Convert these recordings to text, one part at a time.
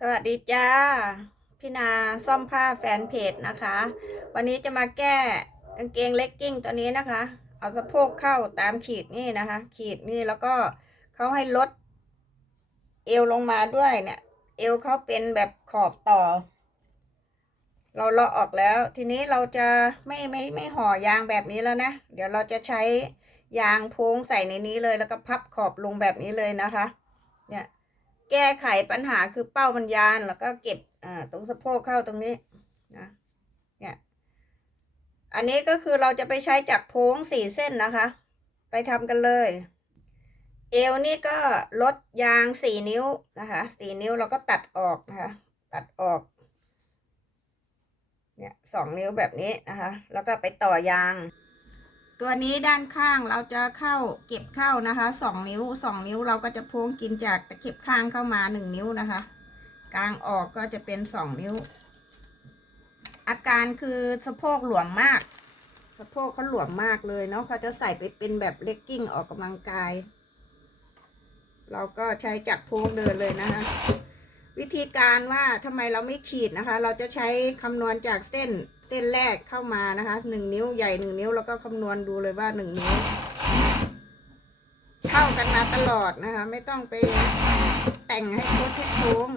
สวัสดีจ้าพี่นาซ่อมผ้าแฟนเพจนะคะ วันนี้จะมาแก้กางเกงเลกกิ้งตัวนี้นะคะ เอาสะโพกเข้าตามขีดนี่นะคะ ขีดนี่แล้วก็เขาให้ลด เอวลงมาด้วยเนี่ย เอวเขาเป็นแบบขอบต่อ เราเลาะออกแล้ว ทีนี้เราจะไม่ไม่ไม่ห่อยางแบบนี้แล้วนะ เดี๋ยวเราจะใช้ยางพ้งใส่ในนี้เลยแล้วก็พับขอบลงแบบนี้เลยนะคะ เนี่ย แก้ไขปัญหาคือเป้ามันยานแล้วก็เก็บอ่าตรงสะโพกเข้าตรงนี้นะเนี่ยอันนี้ก็คือเราจะไปใช้จากโพ้งสี่เส้นนะคะ ไปทำกันเลย เอวนี่ก็ลดยางสี่นิ้วนะคะสี่นิ้วเราก็ตัดออกนะคะ ตัดออก เนี่ยสองนิ้วแบบนี้นะคะ แล้วก็ไปต่อยาง ตัวนี้ด้านข้างเราจะเข้าเก็บเข้านะคะสองนิ้วสองนิ้วเราก็จะพ้งกินจากตะเข็บข้างเข้ามาหนึ่งนิ้วนะคะ กลางออกก็จะเป็นสองนิ้ว อาการคือสะโพกหลวมมาก สะโพกเขาหลวมมากเลยเนาะเขาจะใส่ไปเป็นแบบเลกกิ้งออกกำลังกาย เราก็ใช้จักรโพ้งเดินเลยนะคะ วิธีการว่าทำไมเราไม่ขีดนะคะ เราจะใช้คำนวณจากเส้น เส้นแรกเข้ามานะคะหนึ่งนิ้วใหญ่หนึ่งนิ้วแล้วก็คำนวณดูเลยว่าหนึ่งนิ้วเท่ากันมาตลอดนะคะ ไม่ต้องไปแต่งให้โคตรให้โค้ง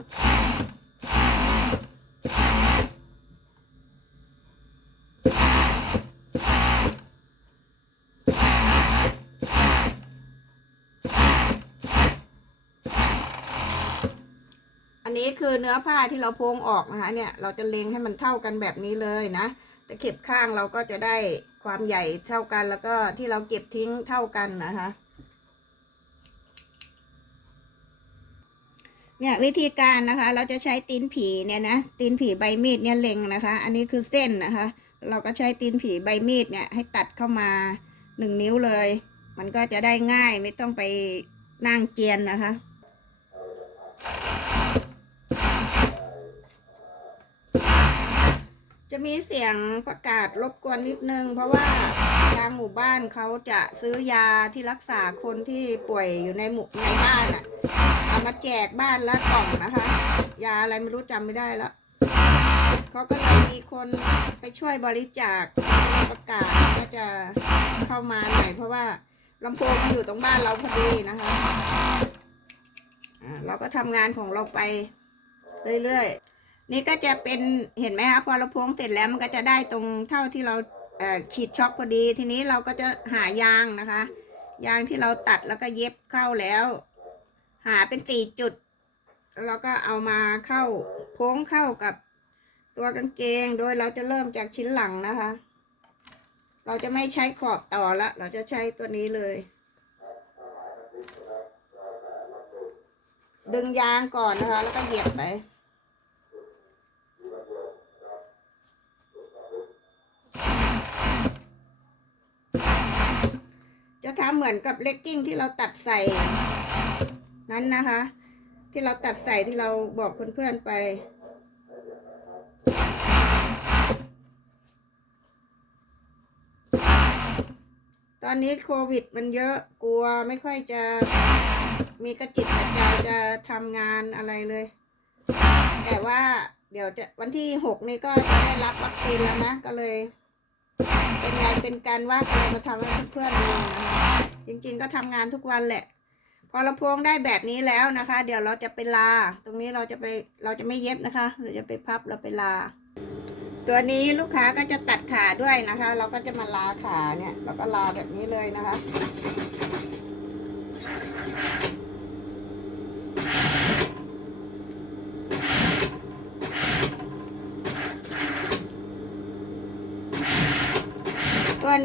อันนี้คือเนื้อผ้าที่เราโพงออกนะคะเนี่ยเราจะเล็งให้มันเท่ากันแบบนี้เลยนะแต่เข็บข้างเราก็จะได้ความใหญ่เท่ากันแล้วก็ที่เราเก็บทิ้งเท่ากันนะคะเนี่ยวิธีการนะคะ เราจะใช้ตีนผีเนี่ยนะตีนผีใบมีดเนี่ยเล็งนะคะ อันนี้คือเส้นนะคะ เราก็ใช้ตีนผีใบมีดเนี่ยให้ตัดเข้ามาหนึ่งนิ้วเลย มันก็จะได้ง่ายไม่ต้องไปนั่งเกียนนะคะ จะมีเสียงประกาศรบกวนนิดนึง เพราะว่าทางหมู่บ้านเขาจะซื้อยาที่รักษาคนที่ป่วยอยู่ในหมู่ในบ้านอะเอามาแจกบ้านละกล่องนะคะ ยาอะไรไม่รู้จำไม่ได้แล้วเขาก็เลยมีคนไปช่วยบริจาคประกาศก็จะเข้ามาหน่อยเพราะว่าลำโพงมันอยู่ตรงบ้านเราพอดีนะคะเราก็ทำงานของเราไปเรื่อยๆ นี่ก็จะเป็นเห็นไหมคะพอเราพวงเสร็จแล้วมันก็จะได้ตรงเท่าที่เราเขีดช็อคพอดี ทีนี้เราก็จะหายางนะคะ ยางที่เราตัดแล้วก็เย็บเข้าแล้ว หาเป็นสี่จุด แล้วเราก็เอามาเข้าโพ้งเข้ากับตัวกางเกง โดยเราจะเริ่มจากชิ้นหลังนะคะ เราจะไม่ใช้ขอบต่อละ เราจะใช้ตัวนี้เลย ดึงยางก่อนนะคะ แล้วก็เหยียบไป จะทำเหมือนกับเลกกิ้งที่เราตัดใส่ นั้นนะคะ ที่เราตัดใส่ที่เราบอกเพื่อนๆไป ตอนนี้โควิดมันเยอะกลัวไม่ค่อยจะมีกระจิตกระใจจะทำงานอะไรเลย แต่ว่าเดี๋ยวจะวันที่หกนี้ก็จะได้รับวัคซีนแล้วนะ ก็เลย เป็นไงเป็นการว่าเรมาทำให้เพื่อนๆดูนะคะจริงๆก็ทำงานทุกวันแหละ พอเราพวงได้แบบนี้แล้วนะคะ เดี๋ยวเราจะไปลา ตรงนี้เราจะไปเราจะไม่เย็บนะคะ เราจะไปพับเราไปลา ตัวนี้ลูกค้าก็จะตัดขาด้วยนะคะ เราก็จะมาลาขาเนี่ยเราก็ลาแบบนี้เลยนะคะ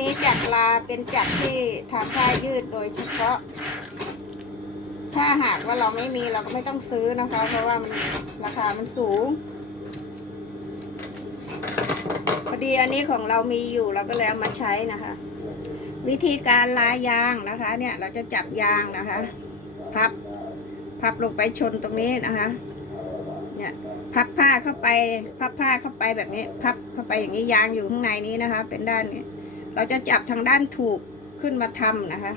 นี้จักรลาเป็นจักรที่ทำผ้ายืดโดยเฉพาะ ถ้าหากว่าเราไม่มีเราก็ไม่ต้องซื้อนะคะ เพราะว่ามันราคามันสูงพอดีอันนี้ของเรามีอยู่เราก็เลยเอามาใช้นะคะ วิธีการลายางนะคะ เนี่ยเราจะจับยางนะคะ พับพับลงไปชนตรงนี้นะคะ เนี่ยพับผ้าเข้าไป พับผ้าเข้าไปแบบนี้ พับเข้าไปอย่างนี้ยางอยู่ข้างในนี้นะคะ เป็นด้านนี้ เราจะจับทางด้านถูกขึ้นมาทำนะคะ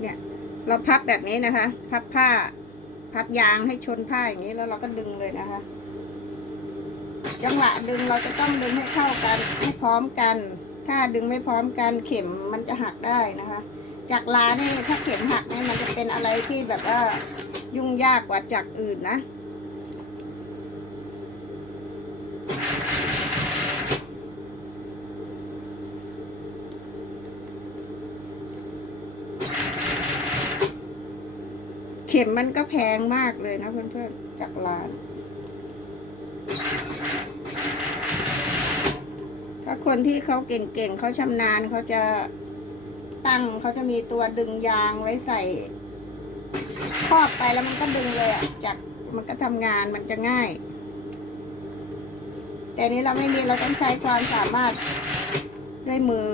เนี่ยเราพับแบบนี้นะคะ พับผ้า พับยางให้ชนผ้าอย่างนี้แล้วเราก็ดึงเลยนะคะ จังหวะดึงเราจะต้องดึงให้เข้ากันให้พร้อมกัน ถ้าดึงไม่พร้อมกันเข็มมันจะหักได้นะคะ จากลานี่ถ้าเข็มหักเนี่ยมันจะเป็นอะไรที่แบบว่ายุ่งยากกว่าจากอื่นนะเข็มมันก็แพงมากเลยนะเพื่อนๆ จากร้าน ถ้าคนที่เขาเก่งๆ เขาชำนาญเขาจะ ตั้งเขาจะมีตัวดึงยางไว้ใส่ครอบไปแล้วมันก็ดึงเลยอะจากมันก็ทำงานมันจะง่าย แต่นี้เราไม่มีเราต้องใช้ความสามารถด้วยมือ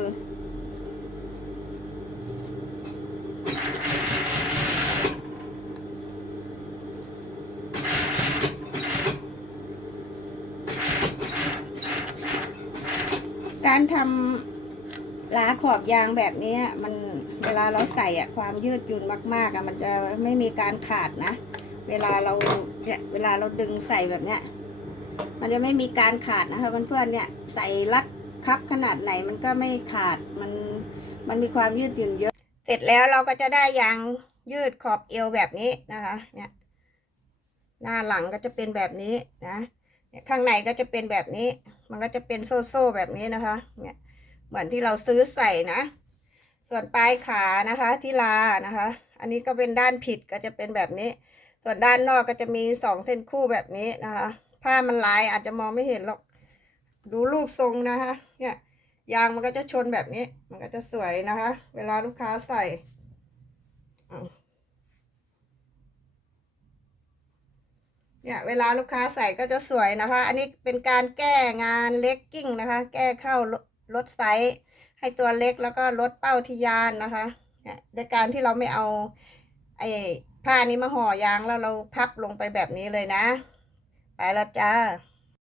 การทำ ล้าขอบยางแบบนี้มันเวลาเราใส่อะความยืดหยุ่นมากๆอะมันจะไม่มีการขาดนะ เวลาเราเนี่ยเวลาเราดึงใส่แบบเนี้ยมันจะไม่มีการขาดนะคะเพื่อนๆเนี่ยใส่รัดคับขนาดไหนมันก็ไม่ขาดมันมันมีความยืดหยุ่นเยอะ เสร็จแล้วเราก็จะได้ยางยืดขอบเอวแบบนี้นะคะเนี่ยหน้าหลังก็จะเป็นแบบนี้นะเนี่ยข้างในก็จะเป็นแบบนี้ มันก็จะเป็นโซ่โซ่ๆแบบนี้นะคะเนี่ย เหมือนที่เราซื้อใส่นะ ส่วนปลายขานะคะ ที่ลานะคะ อันนี้ก็เป็นด้านผิดก็จะเป็นแบบนี้ ส่วนด้านนอกก็จะมีสองเส้นคู่แบบนี้นะคะ ผ้ามันลายอาจจะมองไม่เห็นหรอก ดูรูปทรงนะคะ เนี่ยยางมันก็จะชนแบบนี้ มันก็จะสวยนะคะ เวลาลูกค้าใส่เนี่ยเวลาลูกค้าใส่ก็จะสวยนะคะ อันนี้เป็นการแก้งานเล็กกิ้งนะคะ แก้เข้า ลดไซส์ให้ตัวเล็กแล้วก็ลดเป้าที่ยานนะคะด้วยโดยการที่เราไม่เอาไอ้ผ้านี้มาห่อยางแล้วเราพับลงไปแบบนี้เลยนะ ไปแล้วจ้า